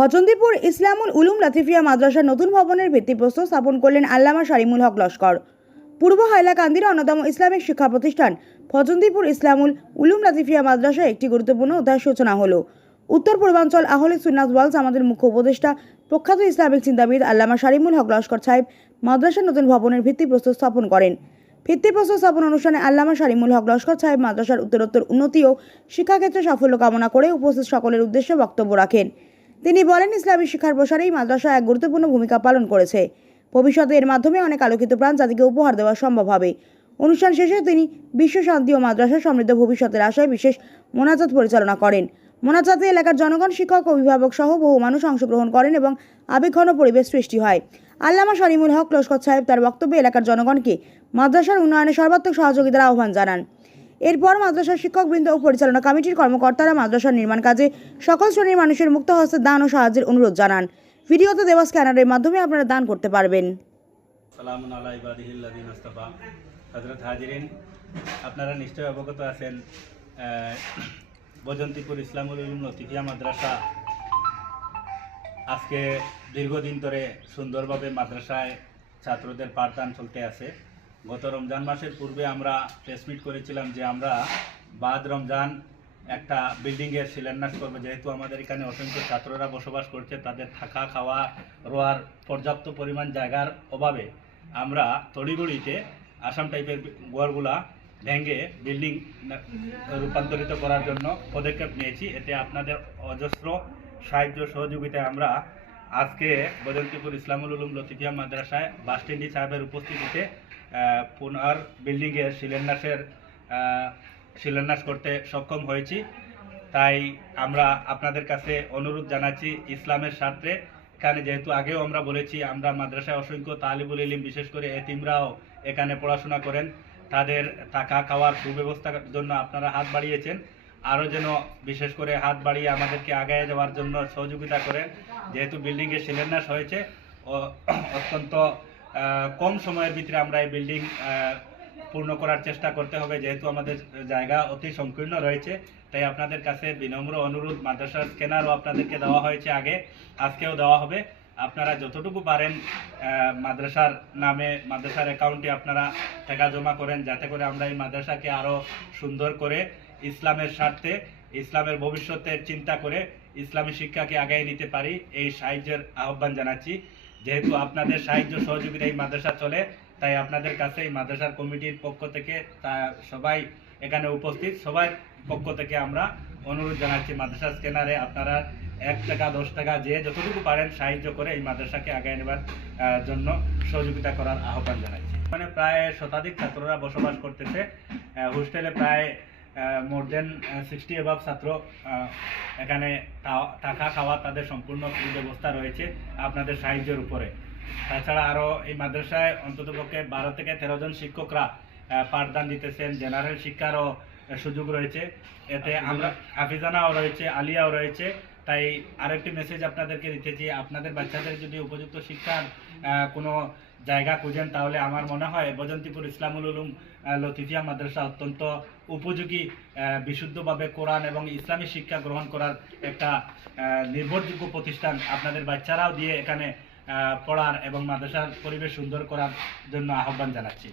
ভজন্তিপুর ইসলামুল উলুম লাতিফিয়া মাদ্রাসার নতুন ভবনের ভিত্তিপ্রস্তর স্থাপন করলেন আল্লামা শারিমুল হক লস্কর। পূর্ব হাইলাকান্দির অন্যতম ইসলামিক শিক্ষা প্রতিষ্ঠান ভজন্তিপুর ইসলামুল উলুম লাতিফিয়া মাদ্রাসায় একটি গুরুত্বপূর্ণ অধ্যায়ের সূচনা হলো। উত্তর পূর্বাঞ্চল আহলে সুন্নাত ওয়ালস আমাদের মুখ্য উপদেষ্টা প্রখ্যাত ইসলামিক চিন্তাবিদ আল্লামা শারিমুল হক লস্কর সাহেব মাদ্রাসার নতুন ভবনের ভিত্তিপ্রস্তর স্থাপন করেন। ভিত্তিপ্রস্তর স্থাপন অনুষ্ঠানে আল্লামা শারিমুল হক লস্কর সাহেব মাদ্রাসার উত্তরোত্তর উন্নতি ও শিক্ষাক্ষেত্রে সাফল্য কামনা করে উপস্থিত সকলের উদ্দেশ্যে বক্তব্য রাখেন। তিনি বলেন, ইসলামী শিক্ষার প্রসারে এই মাদ্রাসা এক গুরুত্বপূর্ণ ভূমিকা পালন করেছে। ভবিষ্যতে এর মাধ্যমে অনেক আলোকিত প্রাণ জাতিকে উপহার দেওয়া সম্ভব হবে। অনুষ্ঠান শেষে তিনি বিশ্ব শান্তি ও মাদ্রাসা সমৃদ্ধ ভবিষ্যতের আশায় বিশেষ মোনাজাত পরিচালনা করেন। মোনাজাতে এলাকার জনগণ, শিক্ষক, অভিভাবক সহ বহু মানুষ অংশগ্রহণ করেন এবং আবেগঘন পরিবেশ সৃষ্টি হয়। আল্লামা শরিমুল হক লস্কর সাহেব তার বক্তব্যে এলাকার জনগণকে মাদ্রাসার উন্নয়নে সর্বাত্মক সহযোগিতার আহ্বান জানান। এরপর মাদ্রাসার শিক্ষকবৃন্দ ও পরিচালনা কমিটির কর্মকর্তারা মাদ্রাসার নির্মাণ কাজে সকল শ্রেণির মানুষের মুক্ত হস্তে দান ও সাহায্যের অনুরোধ জানান। ভিডিওতে দেওয়া স্ক্যানারের মাধ্যমে আপনারা দান করতে পারবেন। আপনারা নিশ্চয় অবগত আছেন বজন্তিপুর ইসলামুল লতিফিয়া মাদ্রাসা আজকে দীর্ঘদিন ধরে সুন্দরভাবে মাদ্রাসায় ছাত্রদের পাঠদান চলতে আছে। গত রমজান মাসের পূর্বে আমরা প্রেসমিট করেছিলাম যে আমরা বাদ রমজান একটা বিল্ডিংয়ের শিলান্যাস করব। যেহেতু আমাদের এখানে অসংখ্য ছাত্ররা বসবাস করছে, তাদের থাকা, খাওয়া, রোয়ার পর্যাপ্ত পরিমাণ জায়গার অভাবে আমরা তড়িঘড়িতে আসাম টাইপের ঘরগুলা ভেঙে বিল্ডিং রূপান্তরিত করার জন্য পদক্ষেপ নিয়েছি। এতে আপনাদের অজস্র সাহায্য সহযোগিতায় আমরা আজকে বজন্তিপুর ইসলামুল উলুম লতিফিয়া মাদ্রাসায় বাসস্ট্যান্ডি সাহেবের উপস্থিতিতে পুনর বিল্ডিংয়ের শিলান্যাসের শিলান্যাস করতে সক্ষম হয়েছি। তাই আমরা আপনাদের কাছে অনুরোধ জানাচ্ছি ইসলামের স্বার্থে। এখানে যেহেতু আগেও আমরা বলেছি, আমরা মাদ্রাসায় অসংখ্য তালিবুল ইলিম, বিশেষ করে এতিমরাও এখানে পড়াশোনা করেন। তাদের থাকা খাওয়ার সুব্যবস্থার জন্য আপনারা হাত বাড়িয়েছেন। আরও যেন বিশেষ করে হাত বাড়িয়ে আমাদেরকে আগায় যাওয়ার জন্য সহযোগিতা করেন। যেহেতু বিল্ডিংয়ের শিলান্যাস হয়েছে অত্যন্ত কম সময়ের ভিতরে আমরা এই বিল্ডিং পূর্ণ করার চেষ্টা করতে হবে, যেহেতু আমাদের জায়গা অতি সংকীর্ণ রয়েছে। তাই আপনাদের কাছে বিনম্র অনুরোধ, মাদ্রাসার স্ক্যানারও আপনাদেরকে দেওয়া হয়েছে আগে, আজকেও দেওয়া হবে। আপনারা যতটুকু পারেন মাদ্রাসার নামে, মাদ্রাসার অ্যাকাউন্টে আপনারা টাকা জমা করেন, যাতে করে আমরা এই মাদ্রাসাকে আরও সুন্দর করে ইসলামের স্বার্থে, ইসলামের ভবিষ্যতের চিন্তা করে ইসলামী শিক্ষাকে আগায় নিতে পারি। এই সাহায্যের আহ্বান জানাচ্ছি। যেহেতু আপনাদের সাহায্য সহযোগিতা এই মাদ্রাসা চলে, তাই আপনাদের কাছে এই মাদ্রাসার কমিটির পক্ষ থেকে তা সবাই এখানে উপস্থিত। সবাই পক্ষ থেকে আমরা অনুরোধ জানাচ্ছি মাদ্রাসা স্ক্যানারে আপনারা এক টাকা, দশ টাকা যে যতটুকু পারেন সাহায্য করে এই মাদ্রাসাকে আগায় নেবার জন্য সহযোগিতা করার আহ্বান জানাচ্ছি। মানে প্রায় শতাধিক ছাত্ররা বসবাস করতেছে। হোস্টেলে প্রায় মোর দেন সিক্সটি এভাব ছাত্র এখানে থাকা খাওয়া তাদের সম্পূর্ণ ব্যবস্থা রয়েছে আপনাদের সাহায্যের উপরে। তাছাড়া আরও এই মাদ্রাসায় অন্ততপক্ষে বারো থেকে তেরো জন শিক্ষকরা পাঠদান দিতেছেন। জেনারেল শিক্ষারও সুযোগ রয়েছে। এতে আমরা হাফিজানাও রয়েছে আলিয়াও রয়েছে। তাই আরেকটি মেসেজ আপনাদেরকে দিতেছি আপনাদের বাচ্চাদের যদি উপযুক্ত শিক্ষার কোনো জায়গা খুঁজেন, তাহলে আমার মনে হয় বজন্তিপুর ইসলামুল উলুম লতিফিয়া মাদ্রাসা অত্যন্ত উপযোগী বিশুদ্ধভাবে কোরআন এবং ইসলামী শিক্ষা গ্রহণ করার একটা নির্ভরযোগ্য প্রতিষ্ঠান আপনাদের বাচ্চারাও দিয়ে এখানে পড়ার এবং মাদ্রাসার পরিবেশ সুন্দর করার জন্য আহ্বান জানাচ্ছি।